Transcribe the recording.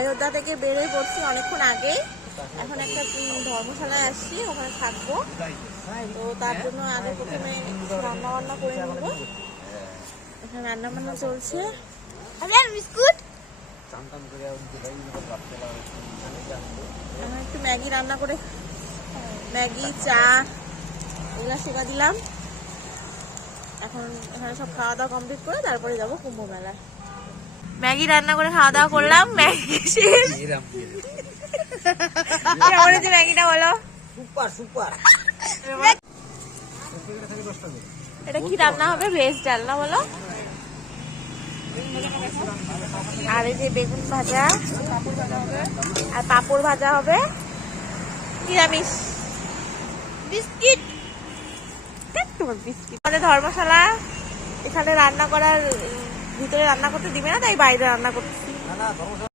অযোধ্যা থেকে বেরিয়ে পড়ছি অনেকক্ষণ আগে। এখন একটা ধর্মশালায় আসছি, ওখানে থাকবো। তো তার জন্য আগে প্রথমে রান্না বান্না করে নেব। এখানে রান্না বান্না চলছে। বিস্কুট একটু ম্যাগি রান্না করে, ম্যাগি চা এগুলা শেখা দিলাম। এখন এখানে সব খাওয়া দাওয়া কমপ্লিট করে তারপরে যাবো কুম্ভ মেলায়। ম্যাগি রান্না করে খাওয়া দাওয়া করলাম। ম্যাগি শেষ। কেমন হয়েছে ম্যাগিটা বলো? Super super. এটা কি রান্না হবে? ভেজ ডাল না বলো? আর এই যে বেগুন ভাজা আর পাপড় ভাজা হবে, নিরামিষ। Biscuit, biscuit. আমাদের ধর্মশালা, এখানে রান্না করার ভিতরে রান্না করতে দিবে না, তাই বাইরে রান্না করতেছি।